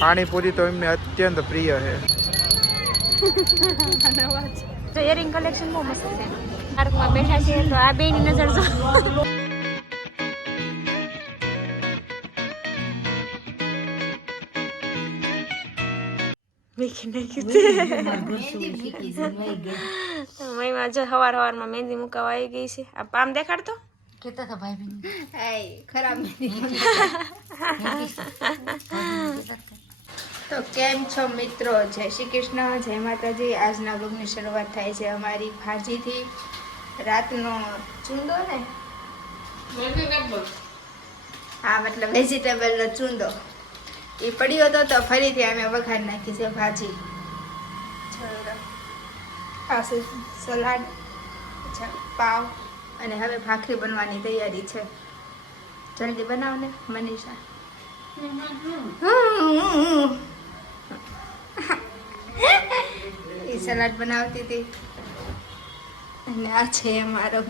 પાણીપુરી તો એમને અત્યંત પ્રિય છે. તો ઇયરિંગ કલેક્શન બહુ મસ્ત છે. પાર્કમાં બેઠા છે તો આ બેની નજર જો. મહીમાં જો સવાર સવારમાં મહેંદી મુકાવા આવી ગઈ છે. આ પામ દેખાડતો? કેતા હતા ભાઈ ખરાબ તો કેમ છો મિત્રો? જય શ્રી કૃષ્ણ જય માતાજી. આજના ભોગની શરૂઆત થાય છે અમારી ભાજીથી. રાતનો ચૂંદો ને? હા મતલબ વેજીટેબલનો ચૂંદો. એ પડ્યો હતો તો ફરીથી અમે વઘાર નાખી છે ભાજી. આ સલાડ પાવ. અને હવે ભાખરી બનવાની તૈયારી છે. જલ્દી બનાવો ને મનીષા હતી સલાડ બનાવતી હતી. અને આ છે મારો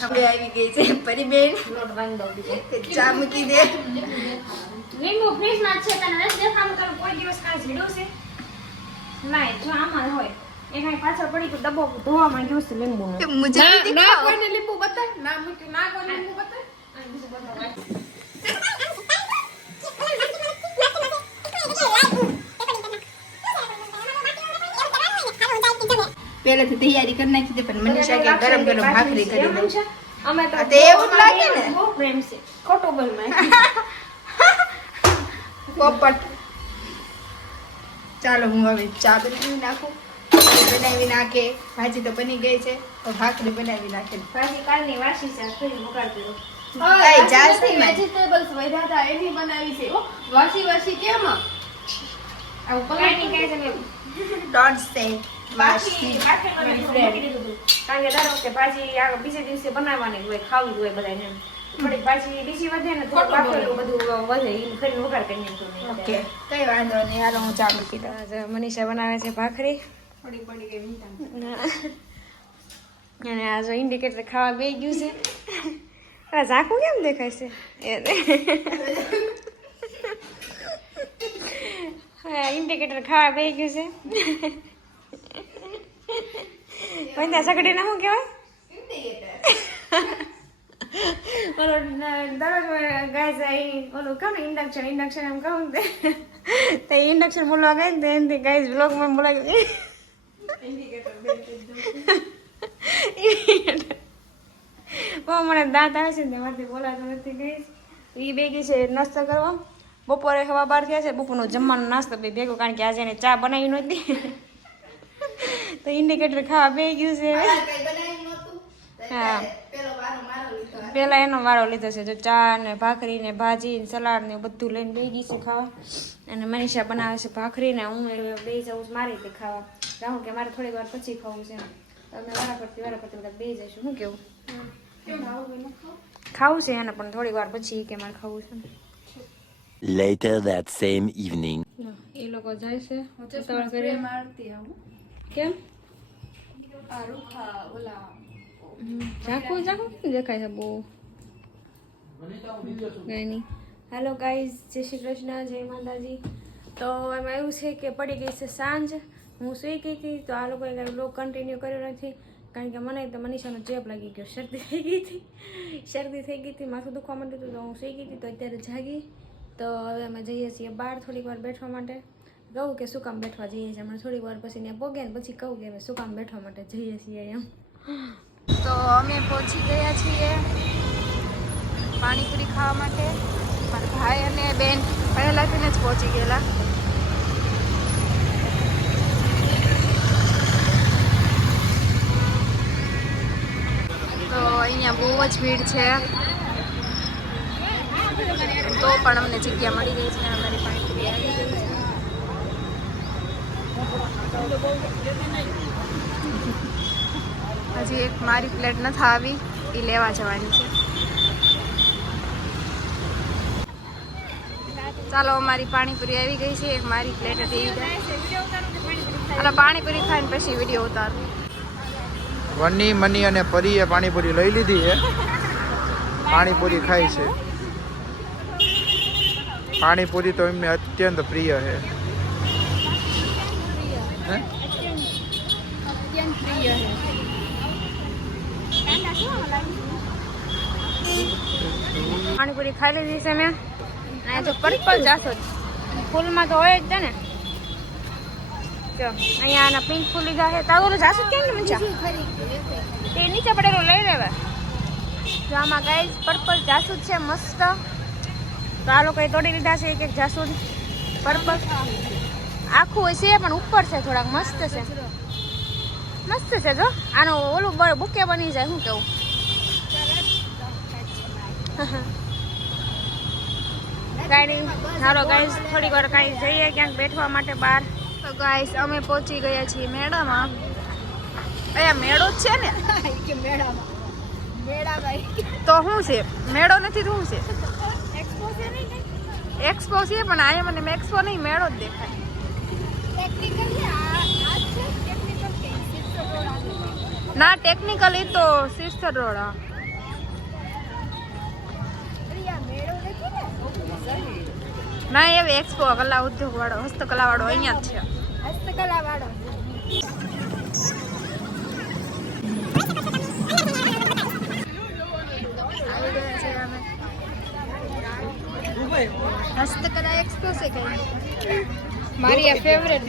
હવે આવી ગઈ છે લીંબુ ફ્રીજમાં છે. કોઈ દિવસ કાંઈ ઝીડું છે? ના જો આમાં હોય. એના પાછળ પડી તો ડબ્બો ધોવામાં ગયું છે લીંબુનો. મુજબ ના લીંબુ બતાય? ના મૂક્યું ના કોઈને લીંબુ બતાય? પહેલેથી તૈયારી કરી નાખી દે પણ મનીષા કે ગરમ ગરમ ભાખરી કરી દે અમે તો તે એવું લાગે ને. બહુ પ્રેમ છે. ખોટું બોલમાં. પોપટ. ચાલો હું હવે ચા બનાવી નાખું. બનાવી નાખે. ભાજી તો બની ગઈ છે તો ભાખરી બનાવી નાખે. ભાજી કાલની વાસી છે ફરી નહીં મારી. વેજીટેબલ્સ વધ્યા હતા એની બનાવી છે. ઓ વાસી વાસી કેમ? આવું કાંઈ નહીં, કાંઈ નહીં. Don't say બાકી વાસી. બાકી મને થોડું મૂકી દીધું હતું. કારણ કે દર વખતે ભાજી આ બીજે દિવસે બનાવવાની હોય ખાવી હોય બધાને થોડીક ભાજી બીજી વધે ને થોડું બાફેલું બધું વધે ઈ ફરી વઘાર કરી ઓકે કઈ વાંધો નહીં હાલો હું ચા મૂકી મનીષા બનાવે છે ભાખરી. થોડી પડી ગઈ અને આ જો ઇન્ડિકેટર ખાવા બે ગયું છે. આ ઝાકું કેમ દેખાય છે? ઇન્ડિકેટર ખાવા બે ગયું છે. વંદા સગડીને શું કહેવાય? ઓલો ન- દરરોજ ગાય જાય ઓલું કહું ને ઇન્ડક્શન ઇન્ડક્શન એમ કહું ને તે. ઇન્ડક્શન બોલવા ગઈ ને તો ગાય બ્લોગમાં બોલાવી મને દાંત આવે છે ને મારાથી બોલાતું નથી ગઈ. એ બે ગઈ છે નાસ્તો કરવા. બપોરે હવા બહાર થયા છે બપોરનો જમવાનો નાસ્તો બે ભેગો કારણ કે આજે એને ચા બનાવી નહોતી. તો ઇન્ડિકેટર ખાવા બે ગયું છે. હા. પેલા એનો વારો લીધો છે જો ચા ને ભાખરી ને ભાજી ને સલાડ ને બધું લઈને બે ગઈ છે ખાવા. અને મનીષા બનાવે છે ભાખરી ને હું બે જવું છું મારી રીતે ખાવા. રાહુલ કે મારે થોડી વાર પછી ખાવું છે. તો અમે વારા ફરતી વારા ફરતી બધા બે જઈશું. શું કેવું? ખાવું છે એને પણ થોડી વાર પછી કે મારે ખાવું છે. Later that same evening. એ લોકો જાય છે. ઉતાવળ કરી કેમ? ઝાંખું ઝાંખું કેમ દેખાય છે બહુ? કઈ નહીં હેલો ગાઈઝ જય શ્રી કૃષ્ણ જય માતાજી. તો એમાં એવું છે કે પડી ગઈ છે સાંજ. હું સુઈ ગઈ હતી તો આ લોકોએ કાંઈ બ્લોગ કન્ટિન્યુ કર્યો નથી. કારણ કે મને તો મનીષાનો ચેપ લાગી ગયો. શરદી થઈ ગઈ હતી. શરદી થઈ ગઈ હતી, માથું દુખવા માંડ્યું હતું તો હું સૂઈ ગઈ હતી. તો અત્યારે જાગી. તો હવે અમે જઈએ છીએ બહાર થોડીક વાર બેઠવા માટે. કહું કે શું કામ બેઠવા જઈએ છીએ? હમણાં થોડીક વાર પછી ને પોગે ને પછી કહું કે અમે શું કામ બેઠવા માટે જઈએ છીએ એમ. તો અમે પહોંચી ગયા છીએ પાણીપુરી ખાવા માટે. મારા ભાઈ અને બેન પહેલાંથી જ પહોંચી ગયેલા તો અહીંયા બહુ જ ભીડ છે. તો પણ અમને જગ્યા મળી ગઈ છે, અમારી પાણીપુરી આવી હજી એક મારી પ્લેટ નથી આવી, એ લેવા જવાની છે. ચાલો, અમારી પાણીપુરી આવી ગઈ છે, એક મારી પ્લેટ હતી. પાણીપુરી ખાઈને પછી વીડિયો ઉતારું. વની, મની અને પરીએ પાણીપુરી લઈ લીધી છે. પાણીપુરી ખાય છે. પાણીપુરી તો એમને અત્યંત પ્રિય છે? પાણીપુરી ખાઈ લીધી છે મેં. અને જો પર્પલ જાસો ફૂલમાં તો હોય જ છે ને. અહીંયા આના પિંક ફૂલી લીધા છે. તારું ઓલું જાસુ કેમ ને મંચા તે નીચે પડેલું લઈ લેવા. જો આમાં ગાઈઝ પર્પલ જાસૂદ છે, મસ્ત. તો આ લોકોએ તોડી લીધા છે એક એક જાસૂદ. પર્પલ આખું હોય છે, પણ ઉપર છે થોડાક, મસ્ત છે. મસ્ત છે, જો. આનો ઓલું બુકે બની જાય, શું કેવું? ગાડી હાલો ગાઈઝ થોડીક વાર કાંઈ જઈએ ક્યાંક બેઠવા માટે બહાર. તો ગાઈસ અમે પહોંચી ગયા છીએ મેળામાં. અહીંયા મેળો જ છે ને? મેળામાં તો શું છે? મેળો નથી તો શું છે? એક્સપો છે પણ અહીંયા મને એક્સપો નહીં, મેળો જ દેખાય. ના ટેકનિકલ તો સિસ્ટર રોડ ના એવી એક્સપો કલા ઉદ્યોગ વાળો હસ્તકલા વાળો અહીંયા જ છે. હસ્તકલા વાળો છે હસ્તકલા એક્સપો છે. કઈ મારી આ ફેવરેટ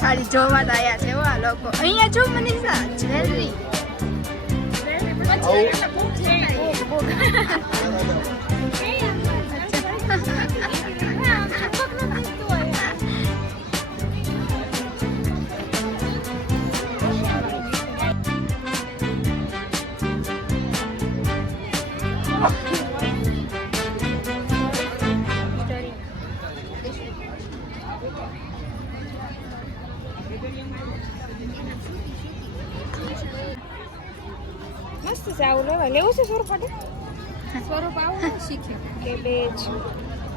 ખાલી જોવા તો છે આ લોકો. અહીંયા જો મનીષા જ્વેલરી મસ્ત છે આવું લેવાય. લેવું છે સ્વરૂપ માટે? સ્વરૂપ આવું શીખ્યું કેબેજ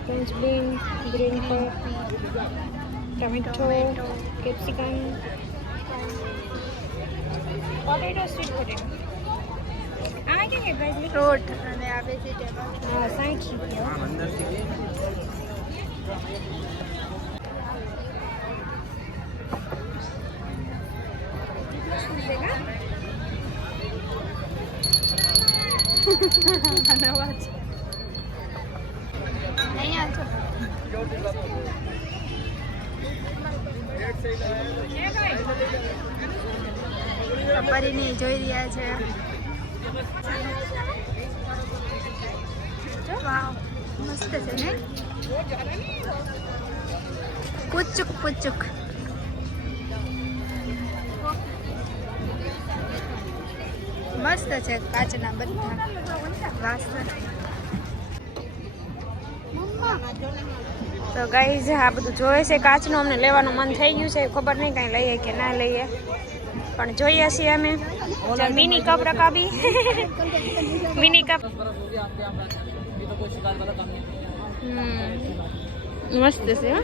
ફ્રેન્ચ બીન ગ્રીન પર tomato capsicum. Potato sweet potato આ કે કે પ્રાઇસ ફ્રૂટ અને આ વેજીટેબલ હા સાઠ રૂપિયા. પરીને જોઈ રહ્યા છે. મસ્ત છે ને કુચુક પુચુક મસ્ત છે કાચના બધા. વાસણ તો ગાઈઝ આ બધું જોવે છે કાચનું, અમને લેવાનું મન થઈ ગયું છે, ખબર નહીં કાંઈ લઈએ કે ના લઈએ. પણ જોઈએ છીએ અમે. મિની કપ રકાબી. મિની કપ મસ્ત છે, હો.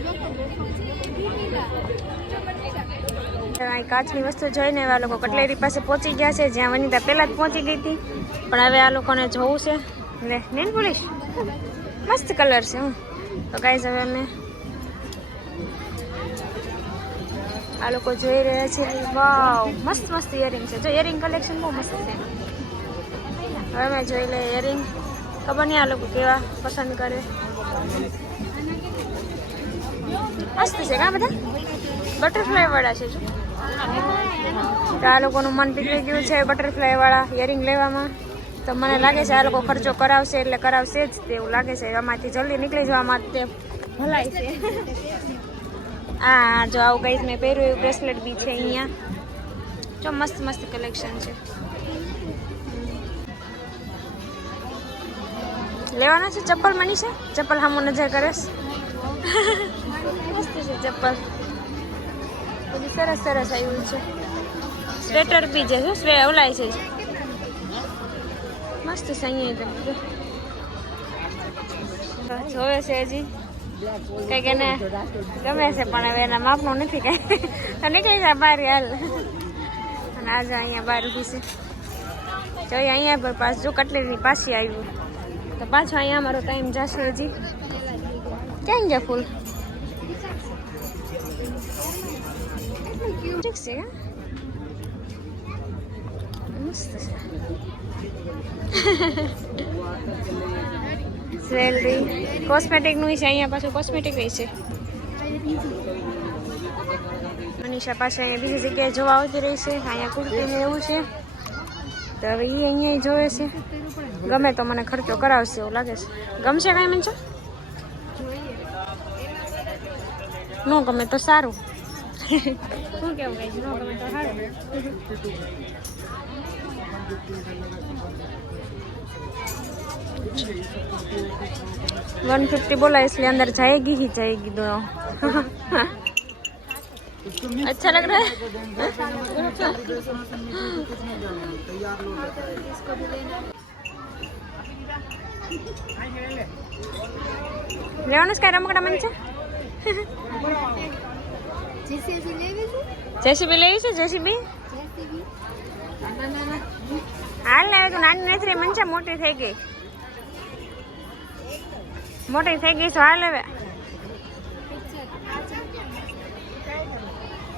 અહીં કાચની વસ્તુ જોઈને આ લોકો કટલેરી પાસે પહોંચી ગયા છે. જ્યાં વનિતા પહેલાં જ પહોંચી ગઈ હતી. પણ હવે આ લોકોને જોવું છે. લે, નેન પોલીશ મસ્ત કલર છે, હું. તો કાંઈ હવે અમે આ લોકો જોઈ રહ્યા છે. વાવ, મસ્ત મસ્ત ઇયરિંગ છે. જો ઇયરિંગ કલેક્શન બહુ મસ્ત છે. હવે અમે જોઈ લઈએ ઇયરિંગ ખબર નહીં આ લોકો કેવા પસંદ કરે. મસ્ત છે, કા બધા? બટરફ્લાય વાળા છે, જો. તો આ લોકોનું મન પીગળી ગયું છે બટરફ્લાયવાળા યરિંગ લેવામાં. તો મને લાગે છે આ લોકો ખર્ચો કરાવશે એટલે કરાવશે જ તેવું લાગે છે. આમાંથી જલ્દી નીકળી જવા માટે ભલાઈ છે. આ જો આવું કઈ મેં પહેર્યું એવું બ્રેસલેટ બી છે અહીંયા. જો મસ્ત મસ્ત કલેક્શન છે. લેવાના છે ચપ્પલ મની છે? ચપ્પલ હામો નજર કરેશ. મસ્ત છે ચપ્પલ. બધું સરસ સરસ આવ્યું છે. સ્વેટર બી છે શું સ્વે ઓલાય છે. મસ્ત છે અહીંયા બધું જોવે છે હજી. કંઈક એને ગમે છે પણ હવે એના માપનું નથી કઈ. નીકળી જાય બહાર હાલ. અને આજે અહીંયા બહાર ઊભી છે. જોઈએ અહીંયા પર પાછું જો કટલેરીની પાછી આવ્યું. તો પાછો અહીંયા અમારો ટાઈમ જશે હજી. ક્યાં ગયા ફૂલ? છે હા? મસ્ત છે જ્વેલરી કોસ્મેટિકનું છે, અહીંયા પાછું કોસ્મેટિક છે. મનીષા પાસે અહીંયા બીજી જગ્યાએ જોવા આવતી રહી છે, અહીંયા કુર્તી ને એવું છે. તો હવે એ અહીંયા જોવે છે. ગમે તો મને ખર્ચો કરાવશે, એવું લાગે છે. ગમશે કાંઈ મને ન ગમે તો સારું. શું કેવું કઈ ન ગમે તો સારું वन फिफ्टी बोला इसलिए अंदर जाएगी ही जाएगी दोनों अच्छा लग रहा है લેવાનું છે કાંઈ રમકડા મને છે જીસીબી લેવી છે? જેસીબી છે હાલ ને તું નાની નથી મનસા મોટી થઈ ગઈ. મોટી થઈ ગઈ છો હાલ હવે.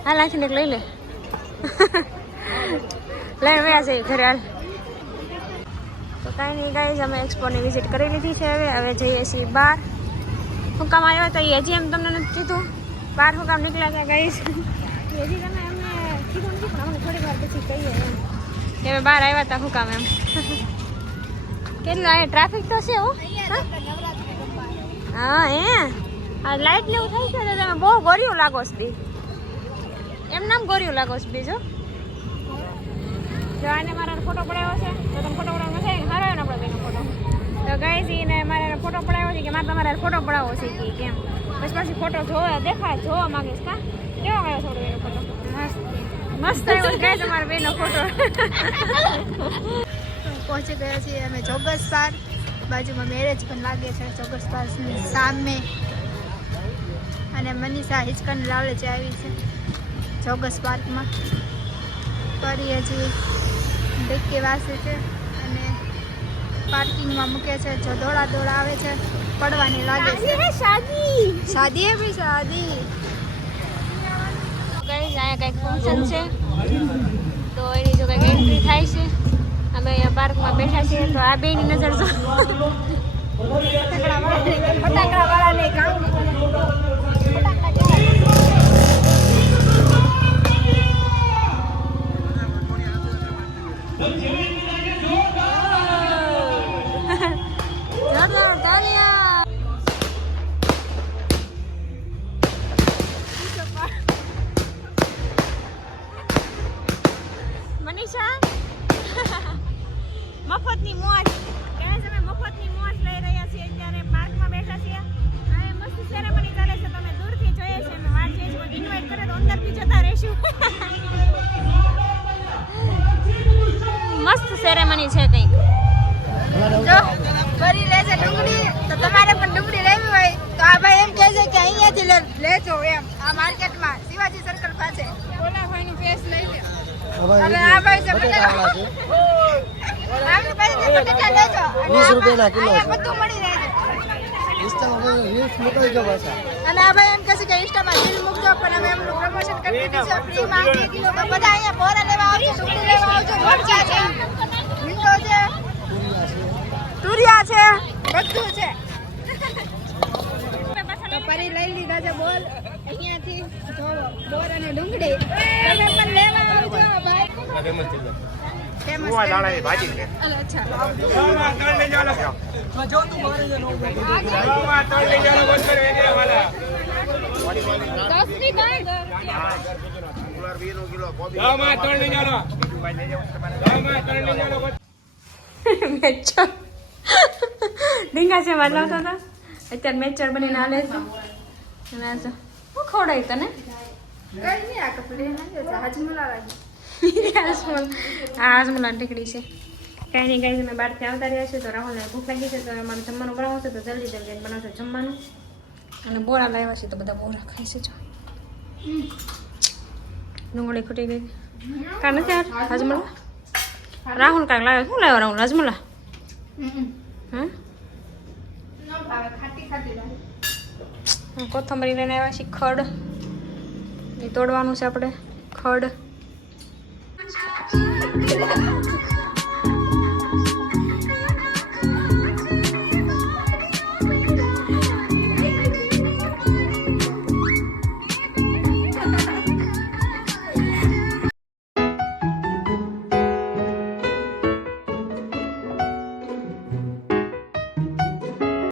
હાલ આખી લઈ લે. લઈને વ્યા છે ઘરે હાલ. તો કાંઈ નહીં ગાઈઝ અમે એક્સપોની વિઝિટ કરી લીધી છે હવે. હવે જઈએ છીએ બહાર. હું કામ આવ્યો તો હજી એમ તમને નથી કીધું. બહાર હું કામ નીકળ્યા હતા ગઈ હજી તમે એમને કીધું નથી પણ અમને થોડી વાર પછી કહીએ કે બહાર આવ્યા હતા હું કામ એમ. કેટલું, અહીંયા ટ્રાફિક તો છે હો. એ આ લાઇટ ને એવું થાય છે તો તમે બહુ ગોરિયું લાગો છો દી એમ નામ ગોરિયું લાગો છો બીજો જો. આને મારા ફોટો પડાવ્યો છે, તો તમે ફોટો પડાવવાનો છે સારો આવ્યો ને આપણે બેનો ફોટો તો ગાઈઝ ને મારે ફોટો પડાવ્યો છે કે મારે તમારે ફોટો પડાવવો છે કે, કેમ? પછી પાછી ફોટો જોવા દેખાય જોવા માંગીશ કા? કેવો આવ્યો થોડો એનો ફોટો મસ્ત. મસ્ત આવ્યો ગાઈઝ તમારો બેનો ફોટો પહોંચી ગયા છીએ અમે ચોગસ પાર્ક બાજુમાં મેરેજ પણ લાગે છે ચોગસ પાર્કની સામે. અને મનીષા હિચકન લાવડે આવી છે ચોગસ પાર્કમાં. ફરી હજી ડિક્કી વાસે છે અને પાર્કિંગમાં મૂકે છે જો દોડા દોડા આવે છે. પડવાની લાગે છે. શાદી શાદી. હે ભાઈ શાદી. ગાઈસ અહીંયા કંઈક ફંક્શન છે. તો એની જો કંઈક એન્ટ્રી થાય છે. અમે અહીંયા પાર્કમાં બેઠા છીએ તો આ બેની નજર જો. ફટાકડા વાળાને કામ જોરદાર મોજ. છે અમે મફતની મોજ લઈ રહ્યા છીએ અત્યારે પાર્કમાં બેઠા છીએ. અને મસ્ત સેરેમની ચાલે છે. તમે દૂરથી જોઈએ છે. અમે વાત છીએ ઇન્વાઇટ કરે તો અંદરથી જતા રહીશું. મસ્ત સેરેમની છે કંઈક. જો ફરી લે છે ડુંગળી. તો તમારે પણ ડુંગળી લેવી હોય. તો આ ભાઈ એમ કહે છે કે અહીંયાથી લે લેજો એમ. આ માર્કેટમાં શિવાજી સર્કલ પાસે. ઓલા ભાઈનું ફેસ લઈ લે. અને આ ભાઈ છે વીસ રૂપિયાના કિલો બધું મળી રહે અને આ ભાઈ એમ કહે કે ઇન્સ્ટામાં રીલ મૂકજો પણ અમે એમનું પ્રમોશન કરી દીધું છે ફ્રીમાં તો બધા અહીંયા બોરા લેવા આવજો ડુંગળી લેવા આવજો મરચા છે લીંડો છે તુરિયા છે બધું છે. તો ફરી લઈ લીધા છે બોલ. અહીંયાથી જોવો બોર અને ડુંગળી. તમે પણ લેવા આવજો ભાઈ. ફેમસ ભાજી છે ની મેચર છે વાળ લાવતા હતા અત્યારે મેચર છે. આ જો. હું ખવડાવી તને? કઈ નહીં આ કપડે હાજર હાજમુલા લાગી આ હાજમુલા ટીકડી છે. કાંઈ નહીં, કાંઈ અમે બહારથી આવતા રહ્યા છીએ. તો રાહુલને ભૂખ લાગી છે, તો અમારે જમવાનું બનાવવું છે, તો જલ્દી જલ્દી બનાવશો જમવાનું. અને બોરા લાવ્યા છે, તો બધા બોરા ખાઈ છે, જો. ડુંગળી ખૂટી ગઈ. કા નથી હાજમલા રાહુલ કાંઈક લાવ્યો? શું લાવ્યો રાહુલ? હાજમલા હમ? કોથમરી લઈને આવ્યા છીએ, ખડ. એ તોડવાનું છે આપણે, ખડ. Yeah.